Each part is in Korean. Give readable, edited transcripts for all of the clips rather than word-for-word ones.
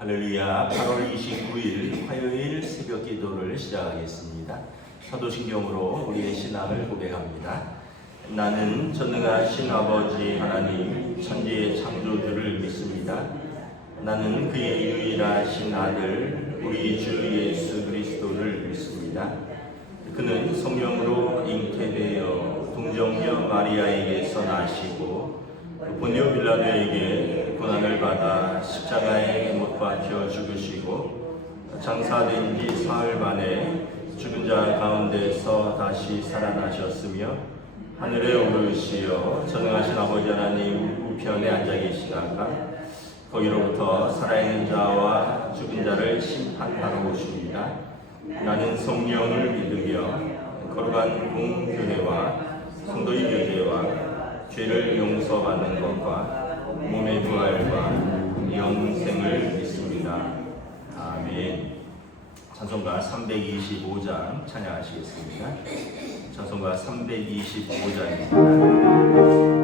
할렐루야. 8월 29일 화요일 새벽 기도를 시작하겠습니다. 사도신경으로 우리의 신앙을 고백합니다. 나는 전능하신 아버지 하나님 천지의 창조주를 믿습니다. 나는 그의 유일하신 아들 우리 주 예수 그리스도를 믿습니다. 그는 성령으로 잉태되어 동정녀 마리아에게서 나시고 본디오 빌라도에게 고난을 받아 십자가에 못 박혀 죽으시고 장사된 지 사흘 만에 죽은 자 가운데서 다시 살아나셨으며 하늘에 오르시어 전능하신 아버지 하나님 우편에 앉아 계시다가 거기로부터 살아있는 자와 죽은 자를 심판하러 오십니다. 나는 성령을 믿으며 거룩한 공교회와 성도의 교제와 죄를 용서받는 것과 몸의 부활과 영생을 믿습니다. 아멘. 찬송가 325장 찬양하시겠습니다. 찬송가 325장입니다.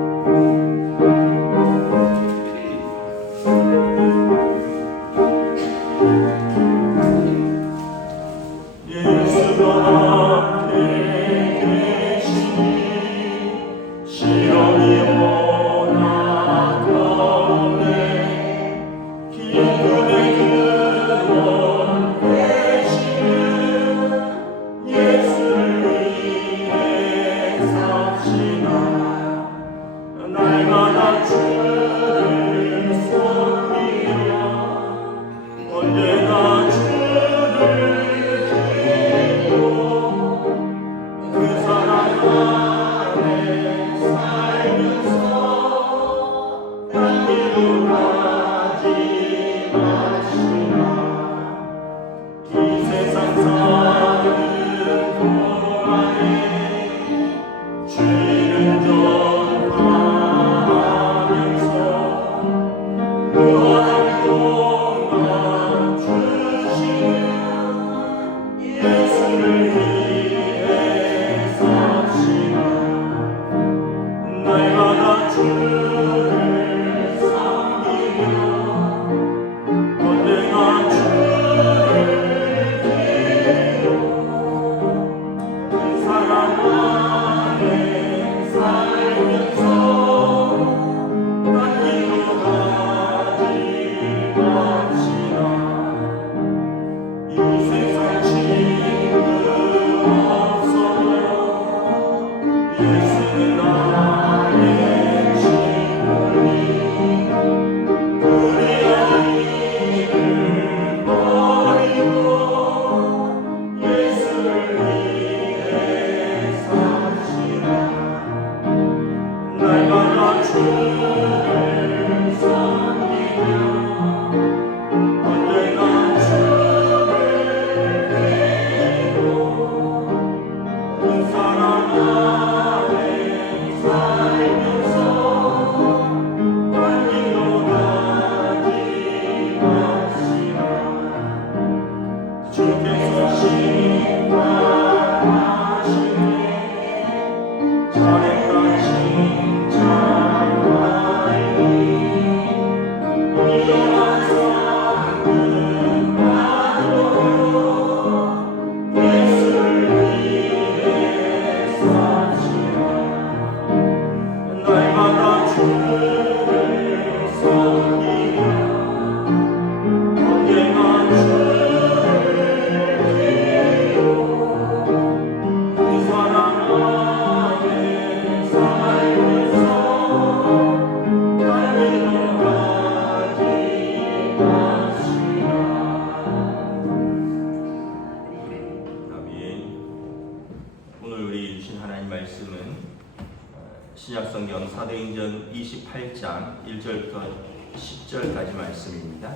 신약성경 사도행전 28장 1절부터 10절까지 말씀입니다.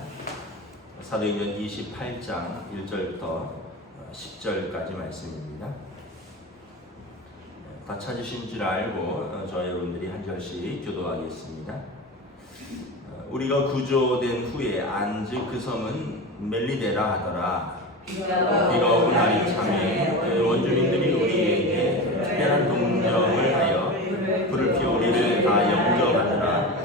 사도행전 28장 1절부터 10절까지 말씀입니다. 다 찾으신 줄 알고 저와 여러분들이 한 절씩 교도하겠습니다. 우리가 구조된 후에 안즉 그 성은 멜리데라 하더라. 비가 오고 날이 참에 원주민들이 우리에게 특별한 동정을 하여 불을 피워 우리를 다 영접하더라.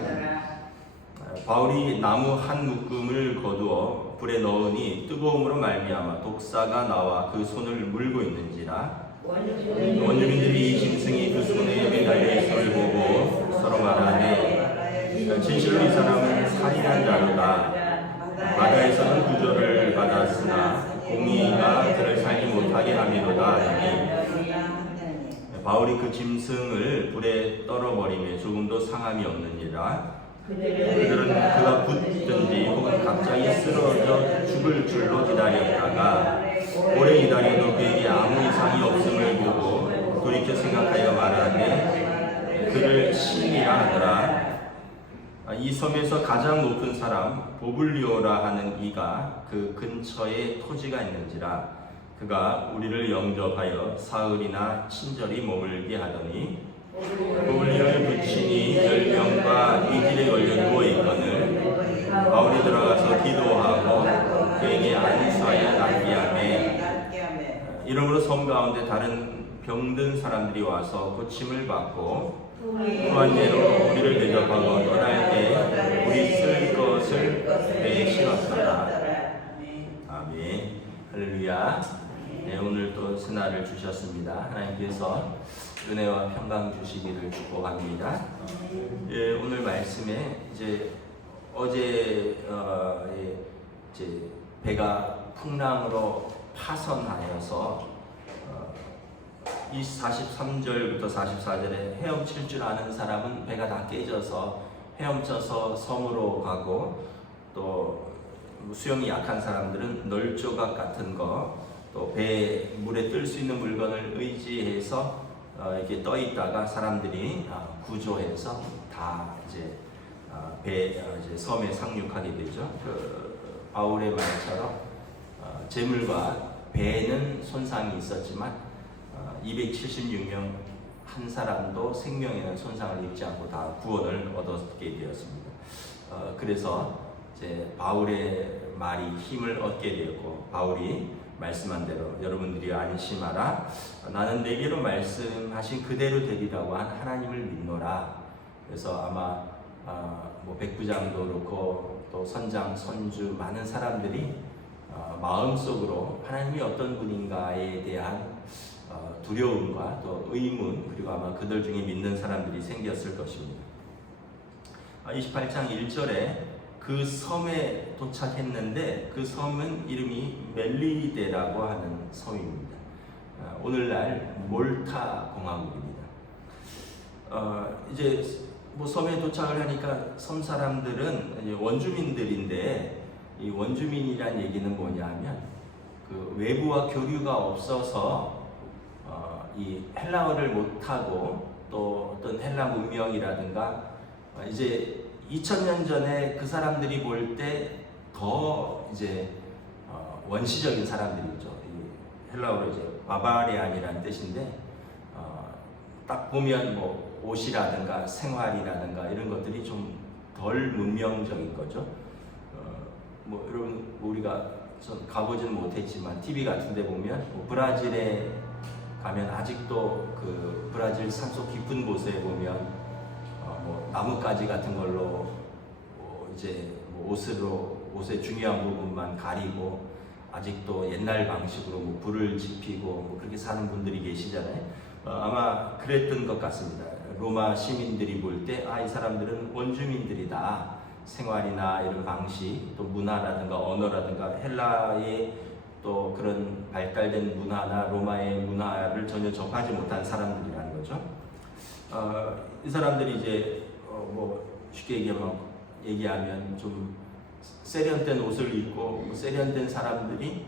바울이 나무 한 묶음을 거두어 불에 넣으니 뜨거움으로 말미암아 독사가 나와 그 손을 물고 있는지라. 원주민들이 이 짐승이 그 손에 매달려 있음을 보고 서로 말하되 진실로 이 사람은 살인한 자로다. 바다에서는 구조를 받았으나 공의가 그를 살지 못하게 함이로다 하니 바울이 그 짐승을 불에 떨어버리며 조금도 상함이 없느니라. 그들은 그가 붙든지 혹은 갑자기 쓰러져 죽을 줄로 기다렸다가 오래 기다려도 그에게 아무 이상이 없음을 보고 돌이켜 생각하여 말하되 그를 신이라 하더라. 이 섬에서 가장 높은 사람 보블리오라 하는 이가 그 근처에 토지가 있는지라. 그가 우리를 영접하여 사흘이나 친절히 머물게 하더니 보블리오의 부친이 열병과 위길에 걸려 누워있거늘 바울이 들어가서 기도하고 그에게 안수하여 낫게 하매 이러므로 섬 가운데 다른 병든 사람들이 와서 고침을 받고 또한 대로 우리를 대접하고 떠날 때 우리 쓸 것을 배에 실었더라. 아멘. 할렐루야. 네, 오늘 또 새날을 주셨습니다. 하나님께서 은혜와 평강 주시기를 축복합니다. 예, 오늘 말씀에 이제 어제 이제 배가 풍랑으로 파선하여서 이 43절부터 44절에 헤엄칠 줄 아는 사람은 배가 다 깨져서 헤엄쳐서 섬으로 가고 또 수영이 약한 사람들은 널조각 같은 거 또 배 물에 뜰 수 있는 물건을 의지해서 이렇게 떠 있다가 사람들이 구조해서 다 이제 이제 섬에 상륙하게 되죠. 그 바울의 말처럼 재물과 배는 손상이 있었지만 276명 한 사람도 생명에는 손상을 입지 않고 다 구원을 얻게 되었습니다. 그래서 이제 바울의 말이 힘을 얻게 되었고 바울이 말씀한 대로 여러분들이 안심하라. 나는 내게로 말씀하신 그대로 되리라고 한 하나님을 믿노라. 그래서 아마 뭐 백부장도 그렇고 또 선장, 선주 많은 사람들이 마음속으로 하나님이 어떤 분인가에 대한 두려움과 또 의문 그리고 아마 그들 중에 믿는 사람들이 생겼을 것입니다. 28장 1절에 그 섬에 도착했는데 그 섬은 이름이 멜리데라고 하는 섬입니다. 오늘날 몰타 공화국입니다. 이제 뭐 섬에 도착을 하니까 섬 사람들은 원주민들인데 이 원주민이란 얘기는 뭐냐면 그 외부와 교류가 없어서 이 헬라어를 못하고 또 어떤 헬라 문명이라든가 이제 2000년 전에 그 사람들이 볼 때 더 이제 원시적인 사람들이죠. 헬라어로 이제 바바리안이라는 뜻인데 딱 보면 뭐 옷이라든가 생활이라든가 이런 것들이 좀 덜 문명적인 거죠. 뭐 여러분 우리가 전 가보지는 못했지만 TV 같은데 보면 뭐 브라질에 가면 아직도 그 브라질 산속 깊은 곳에 보면 뭐 나뭇가지 같은 걸로 이제 뭐 옷의 중요한 부분만 가리고 아직도 옛날 방식으로 뭐 불을 지피고 뭐 그렇게 사는 분들이 계시잖아요. 아마 그랬던 것 같습니다. 로마 시민들이 볼 때 이 사람들은 원주민들이다. 생활이나 이런 방식, 또 문화라든가 언어라든가 헬라의 또 그런 발달된 문화나 로마의 문화를 전혀 접하지 못한 사람들이라는 거죠. 이 사람들이 이제 뭐 쉽게 얘기하면 좀 세련된 옷을 입고 세련된 사람들이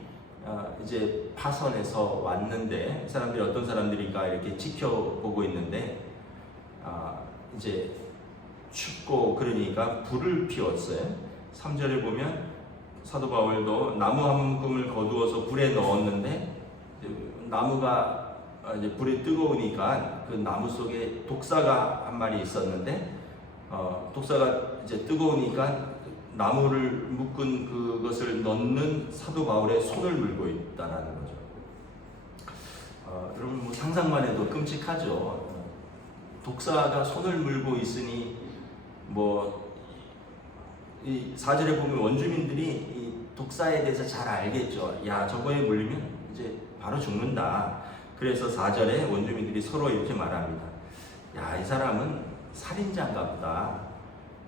이제 파선에서 왔는데 이 사람들이 어떤 사람들인가 이렇게 지켜보고 있는데 이제 춥고 그러니까 불을 피웠어요. 3절에 보면 사도 바울도 나무 한 묶음을 거두어서 불에 넣었는데 나무가 이제 불에 뜨거우니까 그 나무 속에 독사가 한 마리 있었는데 독사가 이제 뜨거우니까 나무를 묶은 그것을 넣는 사도 바울의 손을 물고 있다라는 거죠. 여러분 뭐 상상만 해도 끔찍하죠. 독사가 손을 물고 있으니 뭐 이 4절에 보면 원주민들이 이 독사에 대해서 잘 알겠죠. 야, 저거에 물리면 이제 바로 죽는다. 그래서 4절에 원주민들이 서로 이렇게 말합니다. 야, 이 사람은 살인자인가 보다.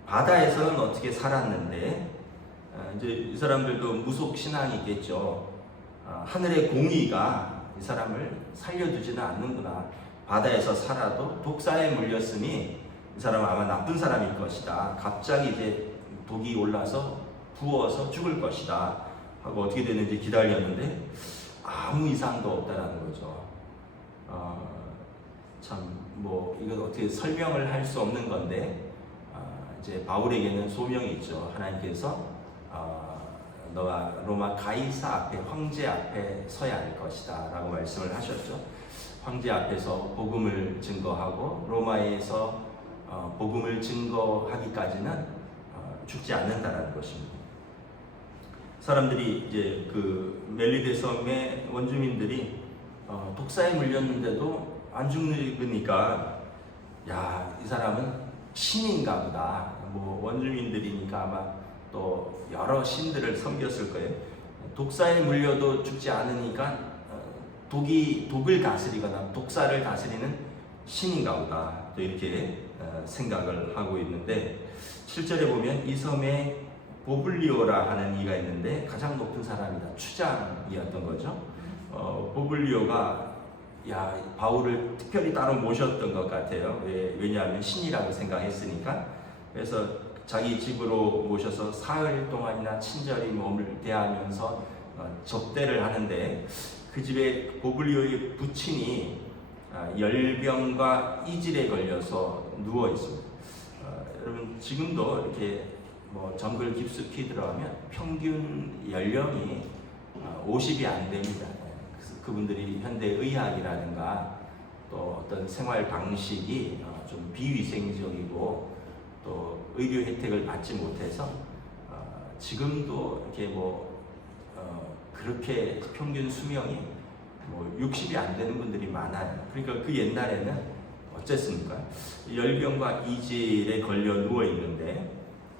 바다에서는 어떻게 살았는데, 이제 이 사람들도 무속 신앙이 있겠죠. 하늘의 공의가 이 사람을 살려두지는 않는구나. 바다에서 살아도 독사에 물렸으니 이 사람은 아마 나쁜 사람일 것이다. 갑자기 이제 독이 올라서 부어서 죽을 것이다 하고 어떻게 되는지 기다렸는데 아무 이상도 없다라는 거죠. 참 뭐 이건 어떻게 설명을 할 수 없는 건데, 이제 바울에게는 소명이 있죠. 하나님께서 너가 로마 가이사 앞에, 황제 앞에 서야 할 것이다 라고 말씀을 하셨죠. 황제 앞에서 복음을 증거하고 로마에서 복음을 증거하기까지는 죽지 않는다라는 것입니다. 사람들이 이제 그 멜리데 섬의 원주민들이 독사에 물렸는데도 안 죽으니까 야, 이 사람은 신인가 보다. 뭐 원주민들이니까 아마 또 여러 신들을 섬겼을 거예요. 독사에 물려도 죽지 않으니까 독을 다스리거나 독사를 다스리는 신인가 보다. 또 이렇게 생각을 하고 있는데 7절에 보면 이 섬에 보블리오라 하는 이가 있는데 가장 높은 사람이다. 추장이었던 거죠. 보블리오가 바울을 특별히 따로 모셨던 것 같아요. 왜냐하면 신이라고 생각했으니까. 그래서 자기 집으로 모셔서 사흘 동안이나 친절히 몸을 대하면서 접대를 하는데 그 집에 보블리오의 부친이 열병과 이질에 걸려서 누워 있습니다. 여러분 지금도 이렇게 뭐 정글 깊숙이 들어가면 평균 연령이 50이 안 됩니다. 그분들이 현대 의학이라든가 또 어떤 생활 방식이 좀 비위생적이고 또 의료 혜택을 받지 못해서 지금도 이렇게 그렇게 평균 수명이 60이 안 되는 분들이 많아요. 그러니까 그 옛날에는 어쨌습니까? 열병과 이질에 걸려 누워 있는데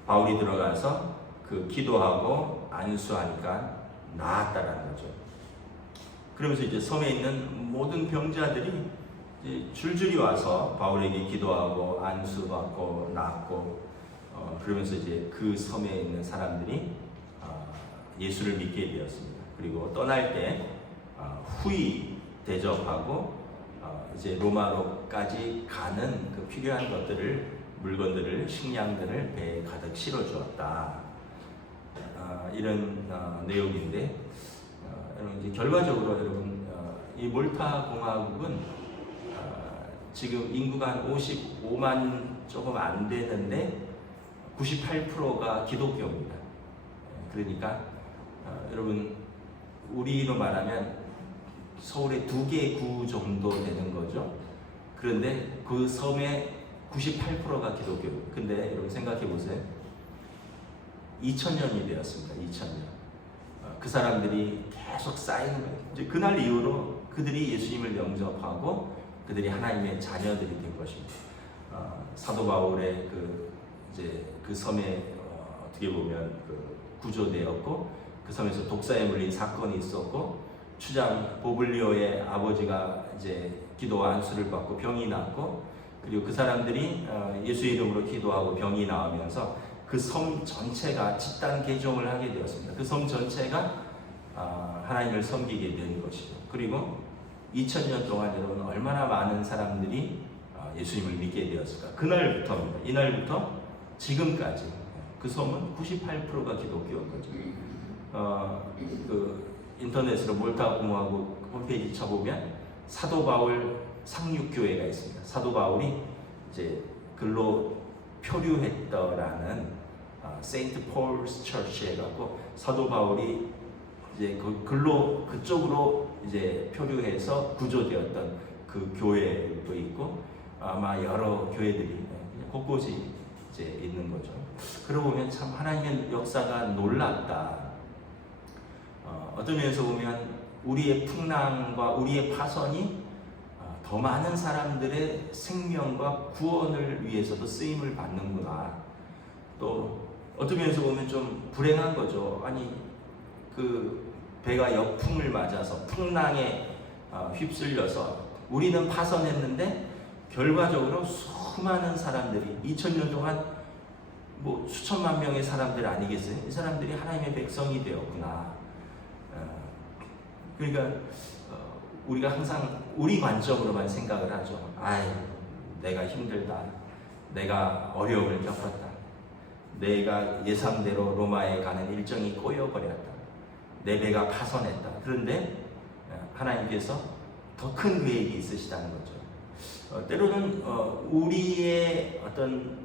바울이 들어가서 그 기도하고 안수하니까 나았다라는 거죠. 그러면서 이제 섬에 있는 모든 병자들이 이제 줄줄이 와서 바울에게 기도하고 안수받고 낫고 그러면서 이제 그 섬에 있는 사람들이 예수를 믿게 되었습니다. 그리고 떠날 때 후히 대접하고 이제 로마로까지 가는 그 필요한 물건들을 식량들을 배에 가득 실어 주었다. 이런 내용인데 이제 결과적으로 여러분 이 몰타 공화국은 지금 인구가 한 55만 조금 안 되는데 98%가 기독교입니다. 그러니까 여러분 우리로 말하면 서울에 2개 구 정도 되는 거죠. 그런데 그 섬의 98%가 기독교입니다. 근데 여러분 생각해 보세요. 2000년이 되었습니다. 2000년. 그 사람들이 계속 쌓이는 거예요. 이제 그날 이후로 그들이 예수님을 영접하고 그들이 하나님의 자녀들이 된 것입니다. 사도 바울의 그 섬에 어떻게 보면 구조되었고 그 섬에서 독사에 물린 사건이 있었고 추장 보블리오의 아버지가 이제 기도와 안수를 받고 병이 났고 그리고 그 사람들이 예수 이름으로 기도하고 병이 나오면서 그 섬 전체가 집단 개종을 하게 되었습니다. 그 섬 전체가 하나님을 섬기게 된 것이죠. 그리고 2000년 동안 여러분 얼마나 많은 사람들이 예수님을 믿게 되었을까? 그날부터입니다. 이날부터 지금까지 그 섬은 98%가 기독교인 거죠. 그 인터넷으로 몰타 공화국 홈페이지 쳐보면 사도 바울 상륙교회가 있습니다. 사도 바울이 이제 글로 표류했더라는 세인트 폴스 처치에 가고 사도 바울이 이제 그쪽으로 이제 표류해서 구조되었던 그 교회도 있고 아마 여러 교회들이 곳곳이 이제 있는 거죠. 그러고 보면 참 하나님의 역사가 놀랍다. 어떤 면에서 보면 우리의 풍랑과 우리의 파선이 더 많은 사람들의 생명과 구원을 위해서도 쓰임을 받는구나. 또 어떤 면에서 보면 좀 불행한 거죠. 아니 그 배가 역풍을 맞아서 풍랑에 휩쓸려서 우리는 파선했는데 결과적으로 수많은 사람들이 2000년 동안 뭐 수천만 명의 사람들 아니겠어요? 이 사람들이 하나님의 백성이 되었구나. 그러니까 우리가 항상 우리 관점으로만 생각을 하죠. 아이, 내가 힘들다. 내가 어려움을 겪었다. 내가 예상대로 로마에 가는 일정이 꼬여버렸다. 내 배가 파선했다. 그런데 하나님께서 더 큰 계획이 있으시다는 거죠. 때로는 우리의 어떤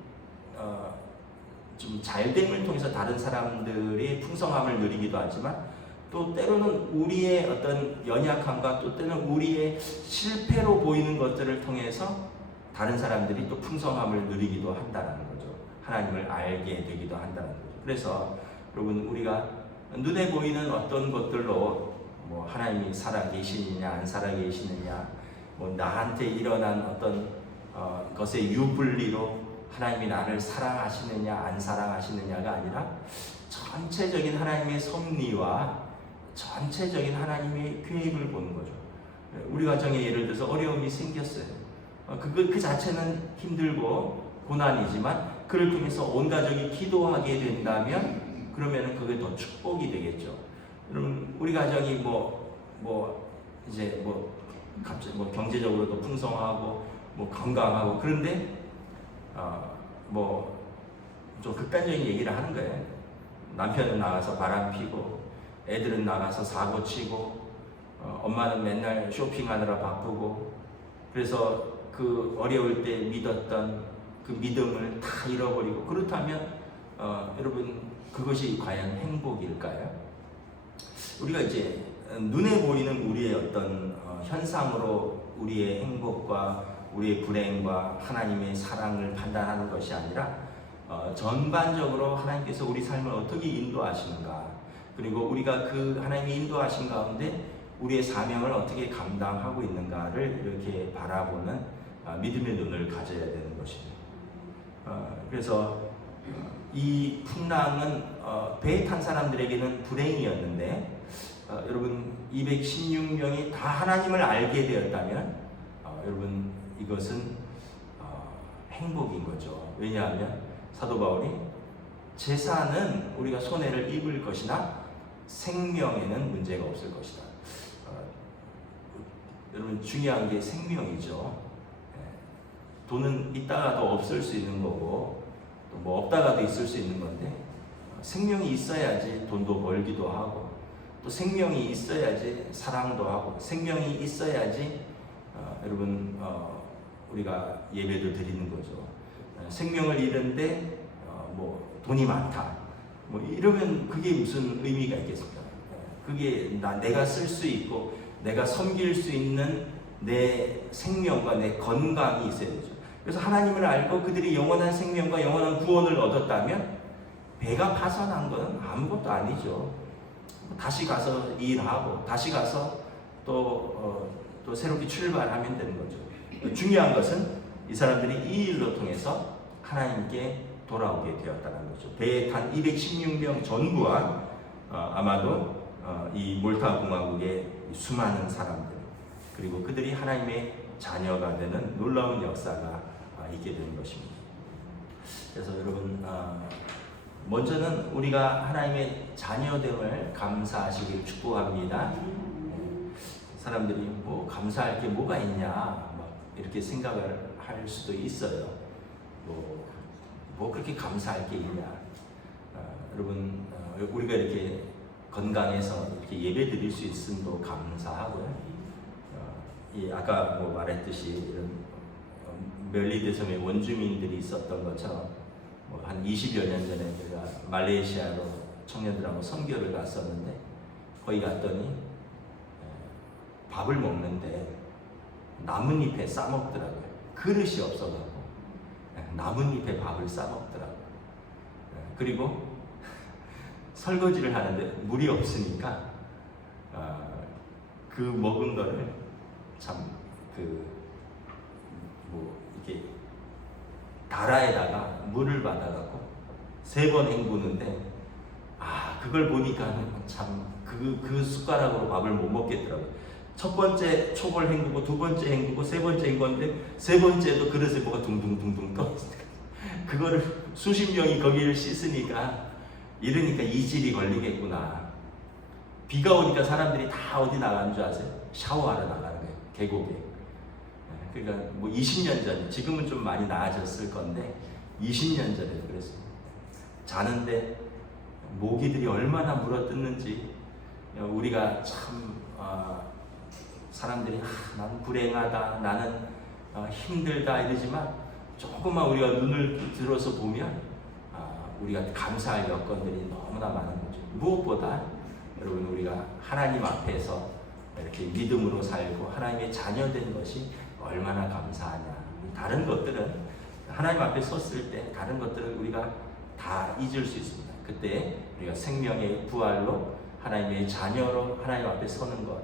좀 잘됨을 통해서 다른 사람들의 풍성함을 누리기도 하지만 또 때로는 우리의 어떤 연약함과 또 때로는 우리의 실패로 보이는 것들을 통해서 다른 사람들이 또 풍성함을 누리기도 한다는 거죠. 하나님을 알게 되기도 한다는 거죠. 그래서 여러분 우리가 눈에 보이는 어떤 것들로 뭐 하나님이 살아 계시느냐 안 살아 계시느냐 뭐 나한테 일어난 어떤 것의 유불리로 하나님이 나를 사랑하시느냐 안 사랑하시느냐가 아니라 전체적인 하나님의 섭리와 전체적인 하나님의 계획을 보는 거죠. 우리 가정에 예를 들어서 어려움이 생겼어요. 그 자체는 힘들고 고난이지만 그를 통해서 온 가족이 기도하게 된다면 그러면 그게 더 축복이 되겠죠. 여러분 우리 가정이 이제 갑자기 경제적으로도 풍성하고 건강하고 그런데 좀 극단적인 얘기를 하는 거예요. 남편은 나가서 바람 피고 애들은 나가서 사고 치고 엄마는 맨날 쇼핑하느라 바쁘고 그래서 그 어려울 때 믿었던 그 믿음을 다 잃어버리고 그렇다면 여러분 그것이 과연 행복일까요? 우리가 이제 눈에 보이는 우리의 어떤 현상으로 우리의 행복과 우리의 불행과 하나님의 사랑을 판단하는 것이 아니라 전반적으로 하나님께서 우리 삶을 어떻게 인도하시는가 그리고 우리가 그 하나님의 인도하신 가운데 우리의 사명을 어떻게 감당하고 있는가를 이렇게 바라보는 믿음의 눈을 가져야 되는 것입니다. 그래서 이 풍랑은 배에 탄 사람들에게는 불행이었는데 여러분 216명이 다 하나님을 알게 되었다면 여러분 이것은 행복인 거죠. 왜냐하면 사도 바울이 재산은 우리가 손해를 입을 것이나 생명에는 문제가 없을 것이다. 여러분 중요한 게 생명이죠. 돈은 있다가도 없을 수 있는 거고 또 뭐 없다가도 있을 수 있는 건데 생명이 있어야지 돈도 벌기도 하고 또 생명이 있어야지 사랑도 하고 생명이 있어야지 여러분 우리가 예배도 드리는 거죠. 생명을 잃은데 돈이 많다 이러면 그게 무슨 의미가 있겠습니까? 그게 내가 쓸 수 있고 내가 섬길 수 있는 내 생명과 내 건강이 있어야 되죠. 그래서 하나님을 알고 그들이 영원한 생명과 영원한 구원을 얻었다면 배가 파선한 것은 아무것도 아니죠. 다시 가서 일하고 다시 가서 또 새롭게 출발하면 되는 거죠. 중요한 것은 이 사람들이 이 일로 통해서 하나님께 돌아오게 되었다는 거죠. 배에 탄 216명 전부와 아마도 이 몰타 공화국의 수많은 사람들 그리고 그들이 하나님의 자녀가 되는 놀라운 역사가 있게 되는 것입니다. 그래서 여러분 먼저는 우리가 하나님의 자녀됨을 감사하시길 축복합니다. 사람들이 감사할 게 뭐가 있냐 이렇게 생각을 할 수도 있어요. 그렇게 감사할 게 있냐? 여러분 우리가 이렇게 건강해서 이렇게 예배 드릴 수 있음도 감사하고요. 아까 말했듯이 이런 멜리드 섬의 원주민들이 있었던 것처럼 한 20여 년 전에 제가 말레이시아로 청년들하고 선교를 갔었는데 거기 갔더니 밥을 먹는데 나뭇잎에 싸먹더라고요. 그릇이 없어가지고 나뭇잎에 밥을 싸먹더라고요. 그리고 설거지를 하는데 물이 없으니까 그 먹은 거를 이렇게 다라에다가 물을 받아갖고 3번 헹구는데 그걸 보니까 참 그 숟가락으로 밥을 못 먹겠더라고요. 첫 번째 촉을 헹구고, 두 번째 헹구고, 세 번째 헹궜는데 세 번째도 그릇에 뭐가 둥둥둥둥 떠 있으니까 그거를 수십 명이 거기를 씻으니까 이러니까 이질이 걸리겠구나. 비가 오니까 사람들이 다 어디 나가는 줄 아세요? 샤워하러 나가는 거예요. 계곡에. 그러니까 뭐 20년 전, 지금은 좀 많이 나아졌을 건데 20년 전에도 그랬어요. 자는데 모기들이 얼마나 물어뜯는지 우리가 참 사람들이 난 불행하다, 나는 힘들다 이러지만 조금만 우리가 눈을 들어서 보면 우리가 감사할 여건들이 너무나 많은 거죠. 무엇보다 여러분 우리가 하나님 앞에서 이렇게 믿음으로 살고 하나님의 자녀된 것이 얼마나 감사하냐. 다른 것들은 하나님 앞에 섰을 때 다른 것들은 우리가 다 잊을 수 있습니다. 그때 우리가 생명의 부활로 하나님의 자녀로 하나님 앞에 서는 것,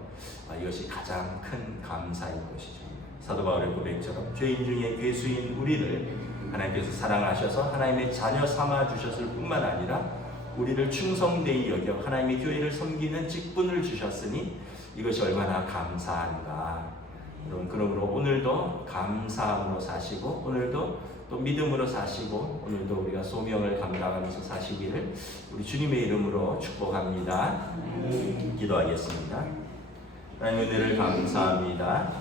이것이 가장 큰 감사인 것이죠. 사도 바울의 고백처럼 죄인 중에 괴수인 우리를 하나님께서 사랑하셔서 하나님의 자녀 삼아 주셨을 뿐만 아니라 우리를 충성되이 여겨 하나님의 교회를 섬기는 직분을 주셨으니 이것이 얼마나 감사한가. 여러분, 그러므로 오늘도 감사함으로 사시고 오늘도 또 믿음으로 사시고 오늘도 우리가 소명을 감당하면서 사시기를 우리 주님의 이름으로 축복합니다. 기도하겠습니다. 하나님의 은혜를 감사합니다.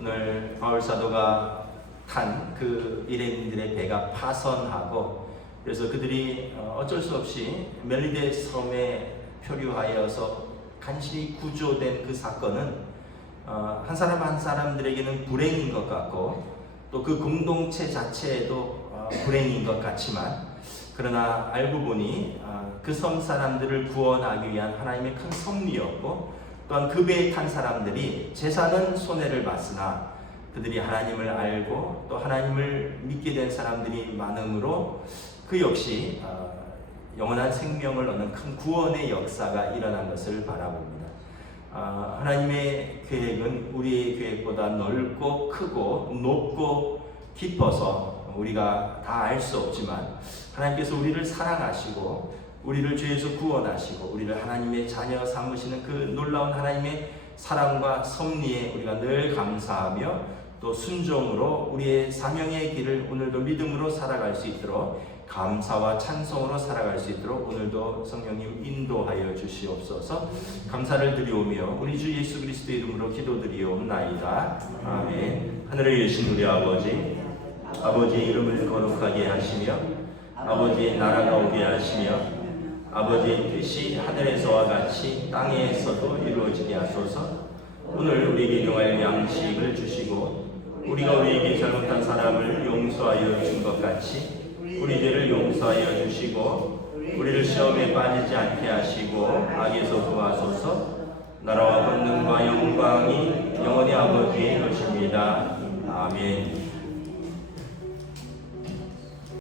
오늘 바울 사도가 탄 그 일행들의 배가 파선하고 그래서 그들이 어쩔 수 없이 멜리데 섬에 표류하여서 간신히 구조된 그 사건은 한 사람 한 사람들에게는 불행인 것 같고 또 그 공동체 자체에도 불행인 것 같지만 그러나 알고 보니 그 섬 사람들을 구원하기 위한 하나님의 큰 섭리였고 또한 그 배에 탄 사람들이 재산은 손해를 봤으나 그들이 하나님을 알고 또 하나님을 믿게 된 사람들이 많음으로 그 역시 영원한 생명을 얻는 큰 구원의 역사가 일어난 것을 바라봅니다. 하나님의 계획은 우리의 계획보다 넓고 크고 높고 깊어서 우리가 다 알 수 없지만 하나님께서 우리를 사랑하시고 우리를 죄에서 구원하시고 우리를 하나님의 자녀 삼으시는 그 놀라운 하나님의 사랑과 섭리에 우리가 늘 감사하며 또 순종으로 우리의 사명의 길을 오늘도 믿음으로 살아갈 수 있도록 감사와 찬송으로 살아갈 수 있도록 오늘도 성령님 인도하여 주시옵소서. 감사를 드리오며 우리 주 예수 그리스도 이름으로 기도드리옵나이다. 아멘. 하늘에 계신 우리 아버지, 아버지의 이름을 거룩하게 하시며 아버지의 나라가 오게 하시며 아버지의 뜻이 하늘에서와 같이 땅에서도 이루어지게 하소서. 오늘 우리에게 용할 양식을 주시고 우리가 우리에게 잘못한 사람을 용서하여 준 것 같이 우리 죄를 용서하여 주시고 우리를 시험에 빠지지 않게 하시고 악에서 구하소서. 나라와 권능과 영광이 영원히 아버지의 것입니다. 아멘.